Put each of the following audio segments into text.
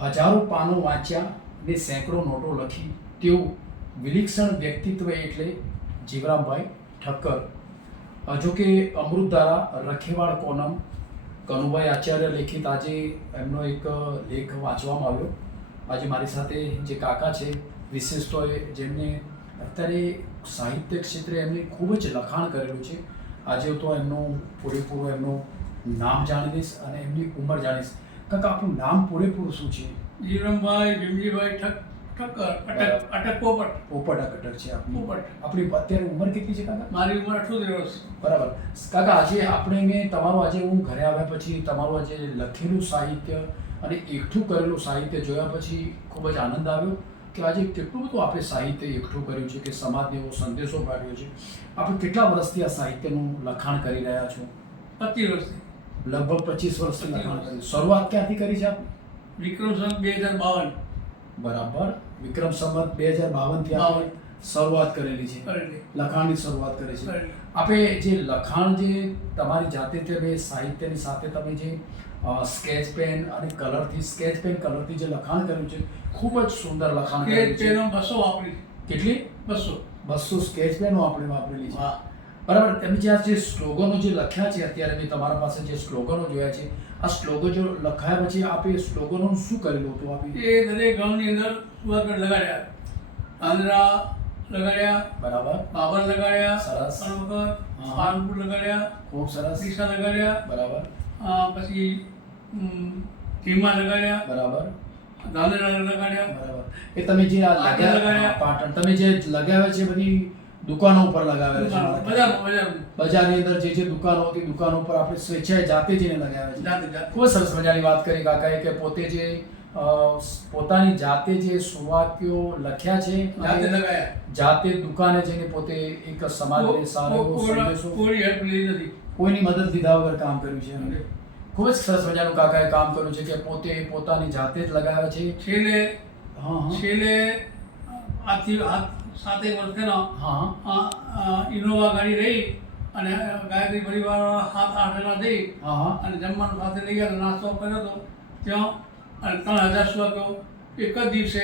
હજારો પાનો વાંચ્યા ને સેંકડો નોટો લખી તેવું વિલક્ષણ વ્યક્તિત્વ એટલે જીવરામભાઈ ઠક્કર. જો કે અમૃતધારા રખેવાળ કોલમ કનુભાઈ આચાર્ય લેખિત આજે એમનો એક લેખ વાંચવામાં આવ્યો. આજે મારી સાથે જે કાકા છે વિશેષ તો જેમને અત્યારે સાહિત્ય ક્ષેત્રે એમને ખૂબ જ લખાણ કરેલું છે. આજે તો એમનું પૂરેપૂરું એમનું નામ જાણી દઈશ અને એમની ઉંમર જાણીશ. કાકા આપણું નામ પૂરેપૂરું શું છે? જીવરામભાઈ ભીમજીભાઈ ઠક્કર, અટક પોપટ. પોપટ અટક છે આપની. પોપટ. આપણી અત્યારે ઉંમર કેટલી છે કાકા? મારી ઉંમર 78 વર્ષ. બરાબર. કાકા આજે આપણે તમારું આજે હું ઘરે આવ્યા પછી તમારું આજે લખેલું સાહિત્ય અને એકઠું કરેલું સાહિત્ય જોયા પછી ખૂબ જ આનંદ આવ્યો કે આજે કેટલું બધું આપણે સાહિત્ય એકઠું કર્યું છે કે સમાજને એવો સંદેશો પાડ્યો છે. આપણે કેટલા વર્ષથી આ સાહિત્યનું લખાણ કરી રહ્યા છો? 25 વર્ષથી. લગભગ 25 વર્ષથી લખાણ કર્યું. શરૂઆત ક્યાંથી કરી છે આપ? વિક્રમ સંવત 2052. બરાબર. વિક્રમ સંવત 2052 થી આપણે શરૂઆત કરેલી છે. કરેલી. લખાણની શરૂઆત કરી છે. કરેલી. આપણે જે લખાણ જે તમારી જાતે તમે સાહિત્યની સાથે તમે જે સ્કેચ પેન અને કલરથી સ્કેચ પેન કલરથી જે લખાણ કર્યું છે ખૂબ જ સુંદર લખાણ કર્યું છે. પેનો 200 વાપરી. કેટલી? 200 સ્કેચ પેનો આપણે વાપરેલી છે. હા. બરાબર. તમે જે આ જે સ્લોગનો જે લખ્યા છે અત્યારે મેં તમારા પાસે જે સ્લોગનો જોયા છે આ સ્લોગનો જો લખાયા પછી આપે સ્લોગનોનું શું કરેલું હતું આપે? એ દરેક ગામની અંદર સુવાગઢ લગાડ્યા, આંધ્રા લગાડ્યા, બરાબર. બાબર લગાડ્યા, સરસ. કણવકર, હા. પાનપુર લગાડ્યા, ખૂબ સરસ. ડીસા લગાડ્યા, બરાબર. પછી ધીમા લગાડ્યા, બરાબર. ગાંધીનગર લગાડ્યા. બરાબર. એ તમે જે આ લગાવ્યા પાટણ તમે જે લગાવ્યા છે બધી દુકાનો ઉપર લગાવેલા છે. બજારની અંદર જે દુકાનો હતી દુકાનો ઉપર આપણે સ્વેચ્છાએ જાતે જઈને લગાવ્યા છે. ખૂબ જ સરસ મજાની વાત કરી કાકાએ કે પોતે જે પોતાની જાતે જે સુવાક્યો લખ્યા છે જાતે લગાયા, જાતે દુકાને જઈને પોતે એક સમાજને સારો એવો સંદેશો કોઈ હેલ્પ લીધી નથી, કોઈની મદદ લીધા વગર કામ કર્યું છે એમણે. ખૂબ જ સરસ મજાનું કાકાએ કામ કર્યું છે કે પોતે પોતાની જાતે જ લગાવ્યા છે. છેલ્લે આથી 7 વર્ષ પહેલા ઇનોવા ગાડી રહી અને ગાયત્રી પરિવાર 7-8 જણા થઈ અને જમવાનું સાથે લઈ ગયા, નાસ્તો કર્યો હતો ત્યાં અને 3000 સુવાક્યો એક જ દિવસે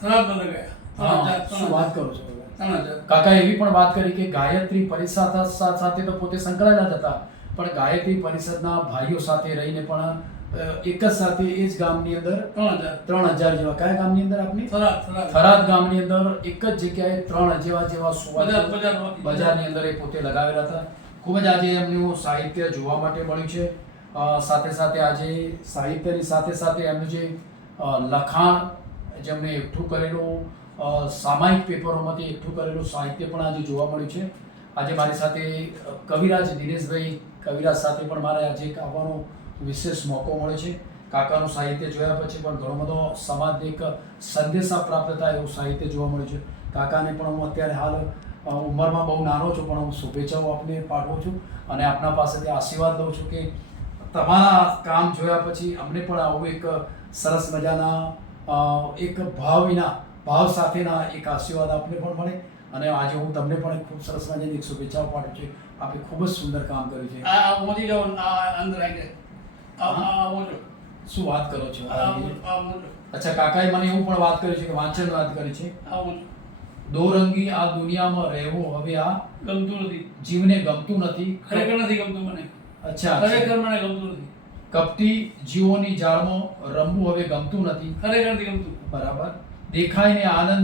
થરાદમાં લગાયા. શું વાત કરો છો? 3000. કાકા એવી પણ વાત કરી કે ગાયત્રી પરિષદ સાથે તો પોતે સંકળાયેલા જ હતા પણ ગાયત્રી પરિષદના ભાઈઓ સાથે રહીને પણ એક જ સાથે એ જ ગામની અંદર 3000 જેવા. કયા ગામની અંદર આપની? થરાદ ગામની અંદર એક જ જગ્યાએ 3 જેવા સુવાક્યો બજારની અંદર એ પોતે લગાવેલા હતા. ખૂબ જ આજે એમનું સાહિત્ય જોવા માટે મળ્યું છે. સાથે સાથે આજે સાહિત્યની સાથે સાથે એમનું જે લખાણ જેમણે એકઠું કરેલું સામાયિક પેપરોમાંથી એકઠું કરેલું સાહિત્ય પણ આજે જોવા મળ્યું છે. આજે મારી સાથે કવિરાજ દિનેશભાઈ કવિરાજ સાથે પણ મારે આજે એક આવવાનો વિશેષ મોકો મળે છે. કાકાનું સાહિત્ય જોયા પછી પણ ઘણો બધો સમાજને એક સંદેશા પ્રાપ્ત થાય એવું સાહિત્ય જોવા મળ્યું છે. કાકાને પણ હું અત્યારે હાલ ઉંમરમાં બહુ નાનો છું પણ હું શુભેચ્છાઓ આપને પાઠવું છું અને આપના પાસેથી આશીર્વાદ લઉં છું કે તમારા કામ જોયા પછી અમને પણ આવું એક સરસ મજાના એક ભાવ સાથેના એક આશીર્વાદ આપને પણ મળે અને આજે હું તમને પણ ખૂબ સરસ મજાની એક શુભેચ્છાઓ પાઠવું છું. આપણે ખૂબ જ સુંદર કામ કર્યું છે. મોદી જાઓ અંદર આવી જાય. શું વાત કરો છો? અચ્છા, કાકાએ મને એવું પણ વાત કરી છે કે વાંચન વાત કરી છે. દોરંગી આ દુનિયામાં રહેવું હવે આ ગમતું નથી, જીવને ગમતું નથી. ખરેખર નથી ગમતું મને. અચ્છા, ખરેખર મને ગમતું નથી. કપટી જીવોની જાળમાં રમવું હવે ગમતું નથી. ખરેખર નથી ગમતું. બરાબર. દેખાય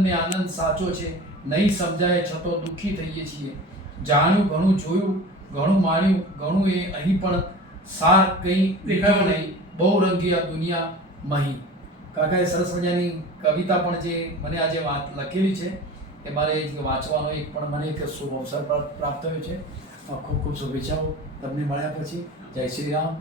ને આનંદ સાચો છે, નહીં સમજાય છતો દુઃખી થઈએ છીએ. જાણ્યું ઘણું, જોયું ઘણું, માણ્યું ઘણું, એ અહીં પણ સાર કંઈ દેખાયો નહીં. બહુ રંગી આ દુનિયા મહી. કાકાએ સરસ મજાની કવિતા પણ જે મને આજે લખેલી છે એ મારે વાંચવાનો એક પણ મને એક શુભ અવસર પ્રાપ્ત થયો છે. ખૂબ ખૂબ શુભેચ્છાઓ તમને મળ્યા પછી. જય શ્રી રામ.